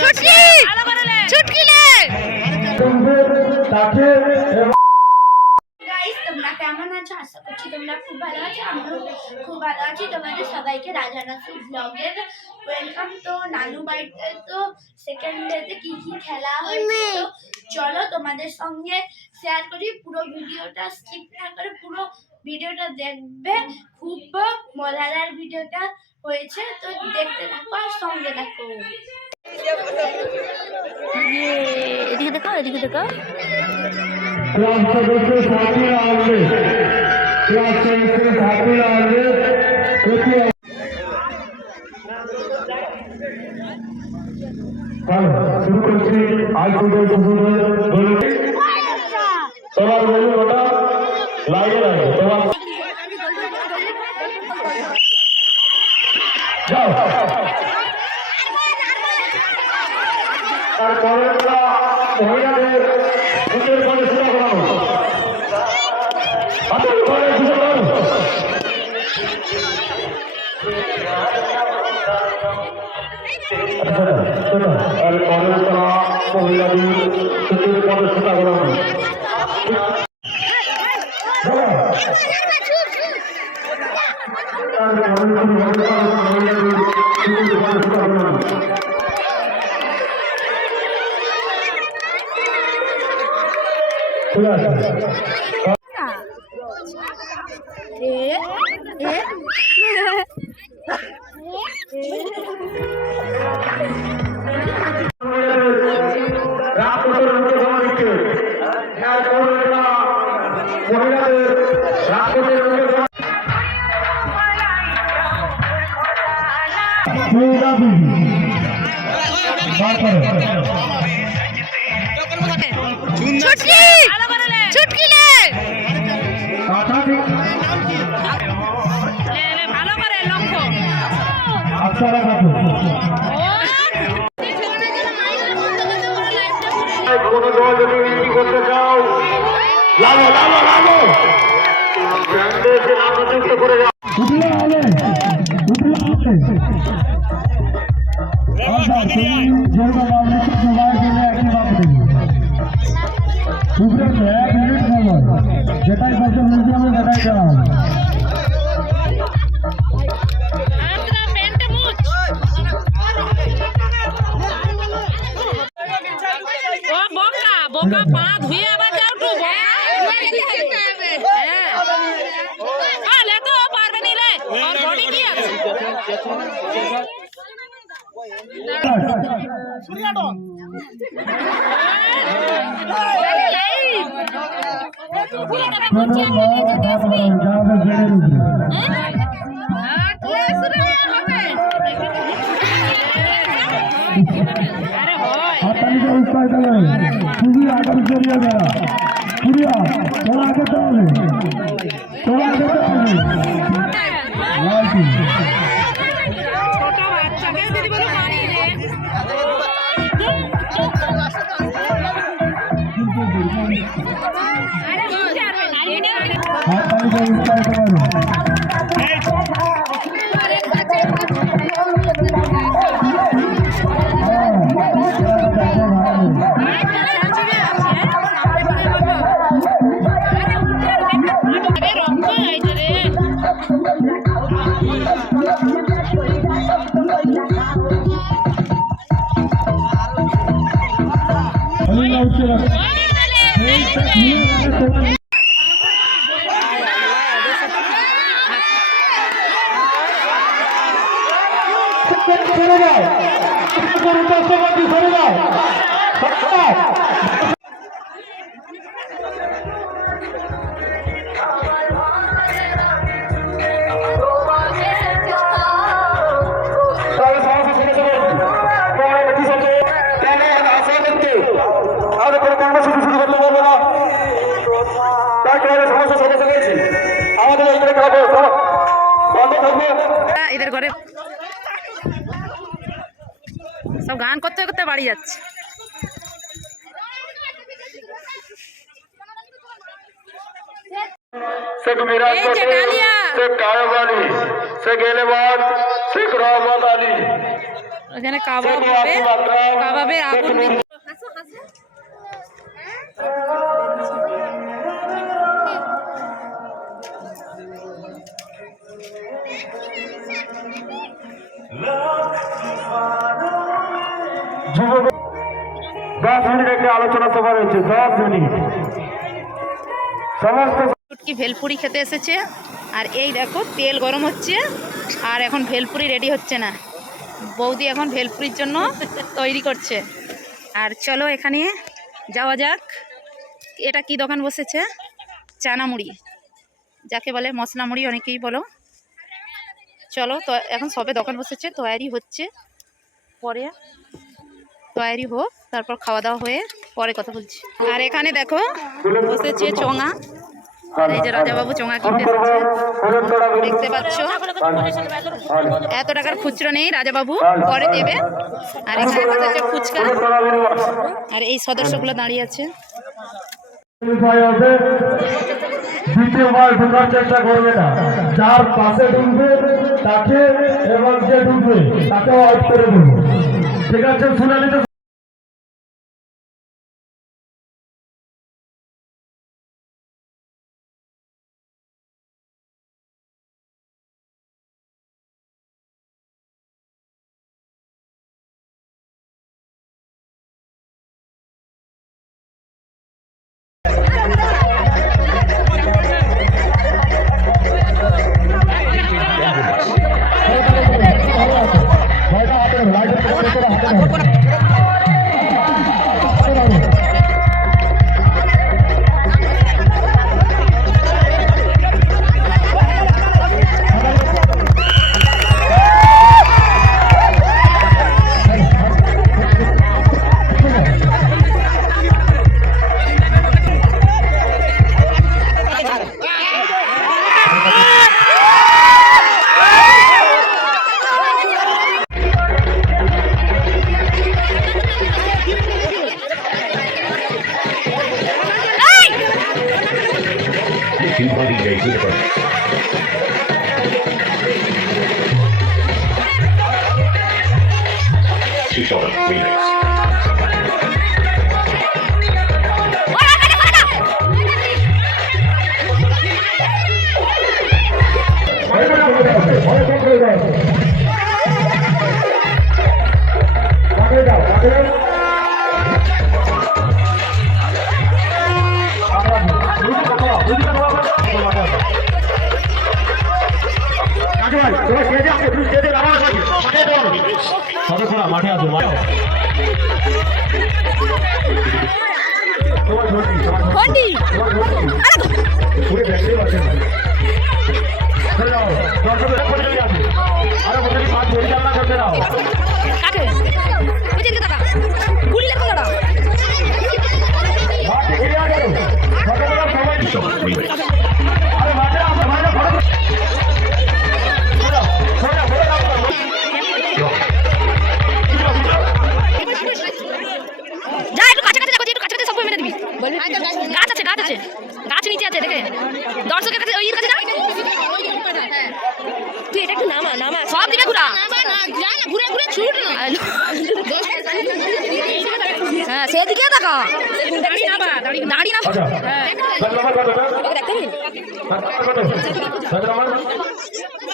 ছুটকি ছুটকি লে গাইস তোমরা কেমন আছো? আশা করছি তোমরা খুব ভালো আছো। আমিও খুব ভালো আছি। তোমাদের সবাইকে রাজা নাসু ব্লগের ওয়েলকাম। তো নানু বাড়িতে তো সেকেন্ড ডেতে কি কি খেলা হয়েছে তো চলো তোমাদের সঙ্গে শেয়ার করি। পুরো ভিডিওটা স্কিপ না করে পুরো ভিডিওটা দেখবে। খুব মজাদার ভিডিওটা হয়েছে, তো দেখতে থাকো আর সঙ্গে থাকো। এদিকে দেখো এদিকে দেখো। क्लास सदस्य साथी आगे क्लास सदस्य साथी आगे শুরু করছি আজ থেকে তোমার বলি ওটা লাগে লাগে তোমার যাও তারপরে মহিলাদের বুকের পরে শুরু করানো হাতের পরে শুরু করানো আর পরের মহিলাদের বুকের পরে শুরু করানো ছুটকি ছুটকি লে ভালো করে লক্ষ্য কোনো দল যদি এন্ট্রি করতে চাও লাগো লাগো লাগো ব্র্যান্ডের নাম যুক্ত করে যাও উঠলে হবে যেটাই বলতে বলছি আমি সেটাই দেওয়া হবে বোকা পা ধুয়ে আবার যাও টু লে তো পারবে নি লে আর বডি কি আছে খুবই আগামী জড়িয়ে দেওয়া পুরিয়া তোরা আগে তো হবে তোরা আগে তো হবে ছোট বাচ্চাকে যদি বলো পানি রে সরে যাও সরে যাও এদের ঘরে সব গান করতে করতে বাড়ি যাচ্ছে। शेख मिराज शेख गायब अली शेख एलेवान शेख रहमत अली এখানে কাবাব হবে, কাবাবের আগুন দিচ্ছে। যুবক 10 মিনিট একটা আলোচনা সভা রয়েছে, 10 মিনিট সমস্ত চুটকি ভেলপুরি খেতে এসেছে। আর এই দেখো তেল গরম হচ্ছে, আর এখন ভেলপুরি রেডি হচ্ছে না, বৌদি এখন ভেলপুরির জন্য তৈরি করছে। আর চলো এখানে যাওয়া যাক। এটা কি দোকান বসেছে? চানা মুড়ি, যাকে বলে মশলা মুড়ি অনেকেই বলো। চলো তো এখন সবে দোকান বসেছে, তৈরি হচ্ছে, পরে তৈরি হোক, তারপর খাওয়া দাওয়া হয়ে পরে কথা বলছি। আর এখানে দেখো বসেছে চোঙা, আর এই যে রাজাবাবু চোঙা কিনতে এসেছে, দেখতে পাচ্ছ। এত টাকার খুচরো নেই, রাজাবাবু পরে দেবে। আর এখানে বসেছে ফুচকা, আর এই সদস্যগুলো দাঁড়িয়ে আছে। দ্বিতীয়বার ঢোকার চেষ্টা করবে না, যার পাশে ঢুকবে তাকে এবং যে ঢুকবে তাকেও আউট করে দেবো, ঠিক আছে? শুনে নিতে মাঠে আসো, মাঠে পরিচালনা করতে দাও। গাছ আছে, গাছ আছে, গাছ নিচে আছে, দেখে দর্শকের কাছে ওই কাছে তুই এটা একটু নামা, নামা সব দিকে ঘুরা, ঘুরে ঘুরে ছুট। হ্যাঁ সেদিকে তাকা, দাঁড়ি নামা, দাঁড়ি নামা।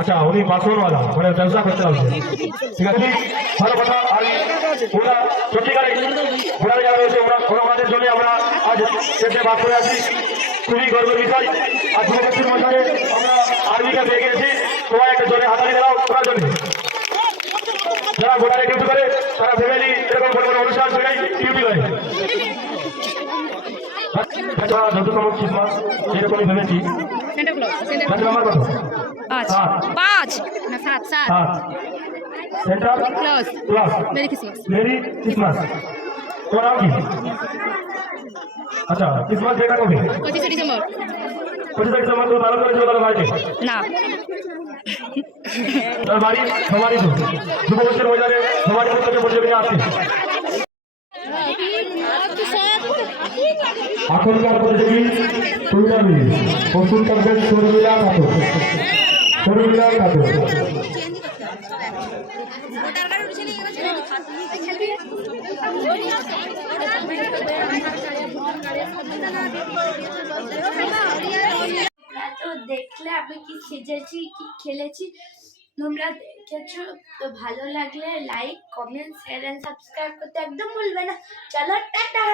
আচ্ছা উনি বাসনওয়ালা, মানে ব্যবসা করতে আসবে, ঠিক আছে? ভালো কথা। আর ওরা সত্যিকারে ঘোড়ার যারা রয়েছে ওরা কোনো কাজের জন্য আমরা আজ দেশে বাস করে আছি, খুবই গর্বের বিষয়। আর যুবগোষ্ঠীর মধ্যে আমরা আর্মিকে পেয়ে গেছি, সবাই একটা জোরে হাতালি দেওয়া করার জন্য। যারা ঘোড়ারে ডিউটি করে তারা ফ্যামিলি এরকম বড় বড় অনুষ্ঠান করে ডিউটি করে। যত সময় খ্রিসমাস এরকমই ভেবেছি। আমার কথা 5 না 7 centre class merry Christmas, merry Christmas. তোমার নাম কি? আচ্ছা ক্রিসমাস ডেটা কবে? 25 ডিসেম্বর। 25 ডিসেম্বর তুমি পালন করেছো তাহলে বাড়িতে? না, তার বাড়ি সবারই তো যুবগোষ্ঠীর মহিলাদের সবারই প্রত্যেকে প্রতিযোগিতা আছে। এখনকার প্রতিযোগী টুর্নামি প্রস্তুত করবেন শর্মিলা খাতুন। শর্মিলা খাতুন তো দেখলে আমি কি সেজেছি কি খেলেছি, তোমরা দেখেছো তো ভালো লাগলে like comment share and subscribe করতে একদম ভুলবে না। চলো টাটা।